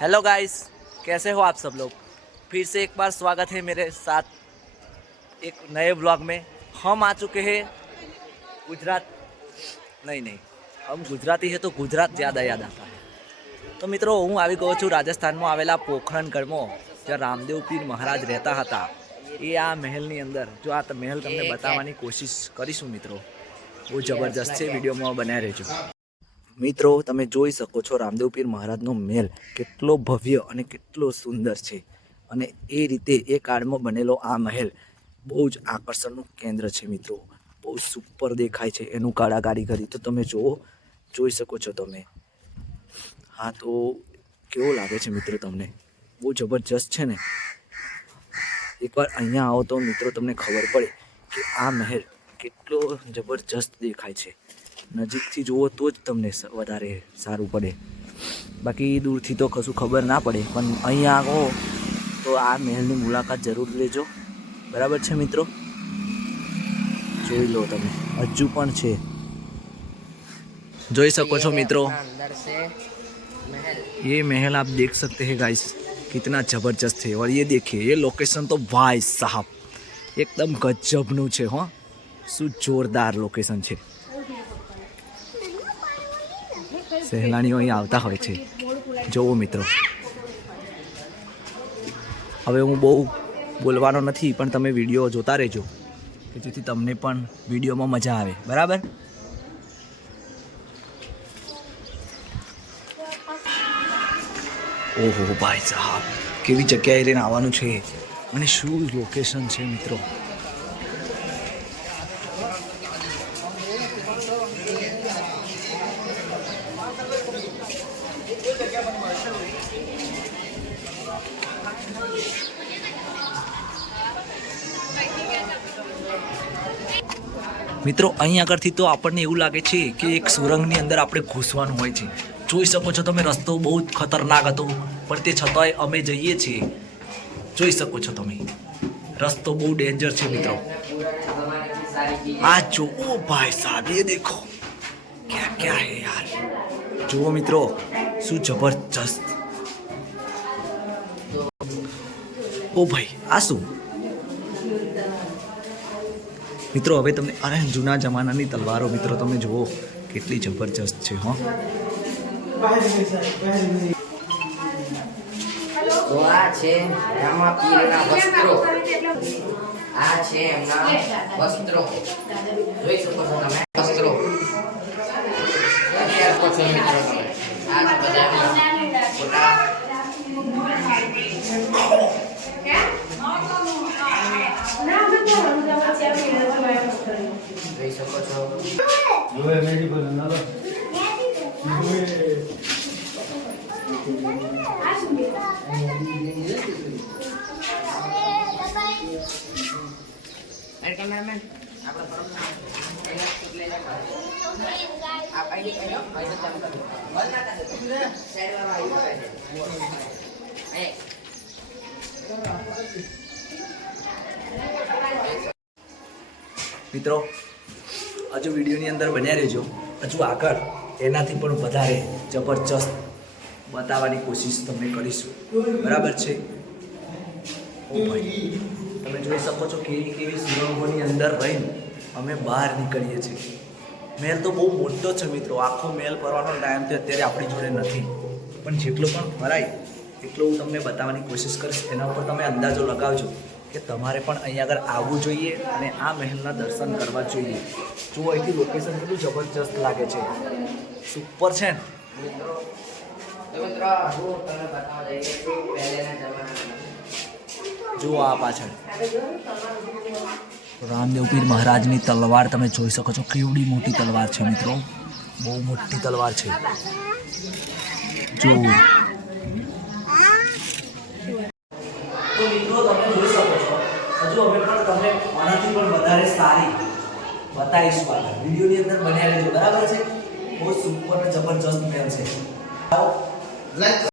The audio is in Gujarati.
हेलो गाइस कैसे हो आप सब लोग फिर से एक बार स्वागत है मेरे साथ एक नए ब्लॉग में हम आ चुके हैं गुजरात नहीं नहीं हम ગુજરાતી है तो ગુજરાત ज़्यादा યાદ आता है તો મિત્રો હું આવી ગયો છું રાજસ્થાનમાં આવેલા પોખરણગઢમાં જ્યાં રામદેવ પીર મહારાજ રહેતા હતા એ આ મહેલની અંદર જો આ મહેલ તમને બતાવવાની કોશિશ કરીશું મિત્રો બહુ જબરજસ્ત છે વિડીયોમાં બનાવી રહેજો મિત્રો, તમે જોઈ શકો છો રામદેવ પીર મહારાજનો મહેલ કેટલો ભવ્ય અને કેટલો સુંદર છે. અને એ રીતે એ કાળમાં બનેલો આ મહેલ બહુ જ આકર્ષણનું કેન્દ્ર છે મિત્રો. બહુ સુપર દેખાય છે એનું કાળા કારીગરી તો તમે જુઓ, જોઈ શકો છો તમે. હા, તો કેવો લાગે છે મિત્રો તમને? બહુ જબરજસ્ત છે ને? એકવાર અહીંયા આવો તો મિત્રો તમને ખબર પડે કે આ મહેલ કેટલો જબરજસ્ત દેખાય છે. નજીકથી જુઓ તો જ તમને સ- વધારે સારું પડે બાકી દૂરથી તો કશું ખબર ના પડે પણ અહીંયા આવો તો આ મહેલની મુલાકાત જરૂર લેજો બરાબર છે મિત્રો જોઈ લો તમે હજુ પણ છે જોઈ શકો છો મિત્રો अंदर से महल ये महल आप देख सकते हैं गाइस कितना जबरदस्त है और ये देखिए ये लोकेशन तो भाई साहब एकदम ગજબનું છે હો શું જોરદાર લોકેશન છે સહેલાણીઓ અહીં આવતા હોય છે. જોવો મિત્રો. હવે હું બહુ બોલવાનો નથી, પણ તમે વીડિયો જોતા રહેજો, કે જેથી તમને પણ વિડીયોમાં મજા આવે. બરાબર? ઓહો ભાઈ સાહેબ, કેવી જગ્યાએ રહીને આવવાનું છે? અને શું લોકેશન છે મિત્રો? મિત્રો, અહીં આગળથી તો આપણને એવું લાગે છે કે એક સુરંગની અંદર આપણે ઘૂસવાનું હોય છે. જોઈ શકો છો તમે, રસ્તો બહુ જ ખતરનાક હતો, પણ તે છતાંય અમે જઈએ છીએ. જોઈ શકો છો તમે. રસ્તો બહુ ડેન્જર છે, મિત્રો. આ જો, ઓ ભાઈ સાહેબ, એ દેખો. ક્યાં ક્યાં હે યાર? જુઓ મિત્રો, શું જબરજસ્ત. ઓ ભાઈ, આ શું? મિત્રો હવે તમને અરે જૂના જમાનાની તલવારો મિત્રો તમે જુઓ કેટલી જબરજસ્ત છે હો. તો આ છે રામા પીરના વસ્ત્રો. આ છે એમના વસ્ત્રો. જોઈ શકો છો તમે વસ્ત્રો. જોઈ શકો મિત્રો તમે આ બધા એમના ફોટા. જોઈ શકો છો અરે કેમેરામેન આપણે બરોબર એને એટલે એને આ આઈડી કહી દો આઈડી ચાલુ કરો બંધ ના કરે સાઈડ વાળો આઈડી કહી દો મિત્રો હજુ વિડીયોની અંદર બન્યા રહેજો. હજુ આગળ એનાથી પણ વધારે જબરજસ્ત બતાવવાની કોશિશ તમને કરીશું. બરાબર છે? તમે જોઈ શકો છો કેવી કેવી સુરંગોની અંદર રહીને અમે બહાર નીકળીએ છીએ. મહેલ તો બહુ મોટો છે મિત્રો. આખો મહેલ ફરવાનો ટાઈમ તો અત્યારે આપણી જોડે નથી. પણ જેટલો પણ ફરાય, એટલો હું તમને બતાવવાની કોશિશ કરીશ. એના ઉપર તમે અંદાજો લગાવજો. કે તમારે પણ અહીંયા આગળ આવવું જોઈએ અને આ મહેલના દર્શન કરવા જોઈએ. જો અહીંથી લોકેશન કેટલું જબરજસ્ત લાગે છે. સુપર છે ને? જુઓ આ પાછળ. રામદેવ પીર મહારાજની તલવાર તમે જોઈ શકો છો. કેવડી મોટી તલવાર છે મિત્રો. બહુ મોટી તલવાર છે. જો તો મિત્રો તમે જોઈ શકો છો હજુ અમે પણ તમને આનાથી પણ વધારે સારી. બતાવીશું આગળ વિડીયોની અંદર બન્યા રહેજો બરાબર છે? બહુ સુપર જબરજસ્ત મેલ છે.